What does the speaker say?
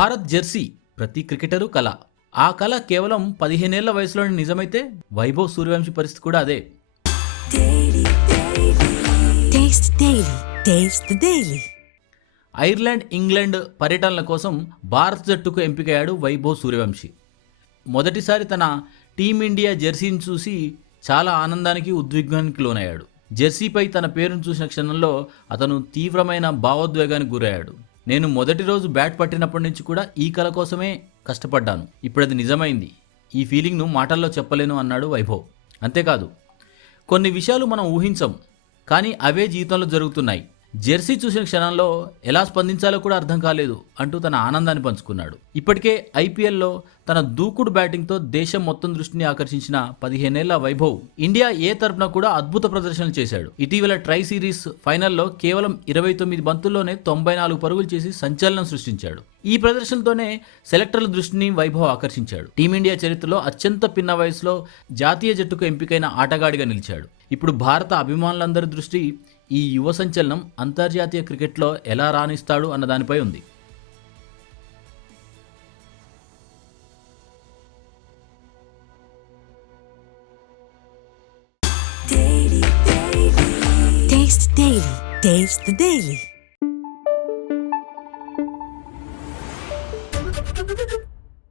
Bharat Jersey ప్రతి cricketer కల. ఆ కల కేవలం 15 ఏళ్ల వయసులోనే నిజమైతే వైభవ్ సూర్యవంశి పరిస్థితి కూడా అదే. ఐర్లాండ్, ఇంగ్లాండ్ పర్యటనల కోసం భారత జట్టుకు ఎంపికయ్యాడు వైభవ్ సూర్యవంశి. మొదటిసారి తన టీమిండియా జెర్సీని చూసి చాలా ఆనందానికి, ఉద్విగ్నానికి లోనయ్యాడు. జెర్సీపై తన పేరును చూసిన క్షణంలో అతను తీవ్రమైన భావోద్వేగానికి గురయ్యాడు. నేను మొదటి రోజు బ్యాట్ పట్టినప్పటి నుంచి కూడా ఈ కల కోసమే కష్టపడ్డాను. ఇప్పుడు అది నిజమైంది. ఈ ఫీలింగ్ను మాటల్లో చెప్పలేను అన్నాడు వైభవ్. అంతేకాదు, కొన్ని విషయాలు మనం ఊహించం, కానీ అవే జీవితంలో జరుగుతున్నాయి. జెర్సీ చూసిన క్షణంలో ఎలా స్పందించాలో కూడా అర్థం కాలేదు అంటూ తన ఆనందాన్ని పంచుకున్నాడు. ఇప్పటికే ఐపీఎల్లో తన దూకుడు బ్యాటింగ్తో దేశం మొత్తం దృష్టిని ఆకర్షించిన 15 ఏళ్ల వైభవ్ ఇండియా ఏ తరపున కూడా అద్భుత ప్రదర్శనలు చేశాడు. ఇటీవల ట్రై సిరీస్ ఫైనల్లో కేవలం 29 బంతుల్లోనే 94 పరుగులు చేసి సంచలనం సృష్టించాడు. ఈ ప్రదర్శనతోనే సెలెక్టర్ల దృష్టిని వైభవ్ ఆకర్షించాడు. టీమిండియా చరిత్రలో అత్యంత పిన్న వయసులో జాతీయ జట్టుకు ఎంపికైన ఆటగాడిగా నిలిచాడు. ఇప్పుడు భారత అభిమానులందరి దృష్టి ఈ యువ సంచలనం అంతర్జాతీయ క్రికెట్లో ఎలా రాణిస్తాడు అన్న దానిపై ఉంది. Taste the Daily.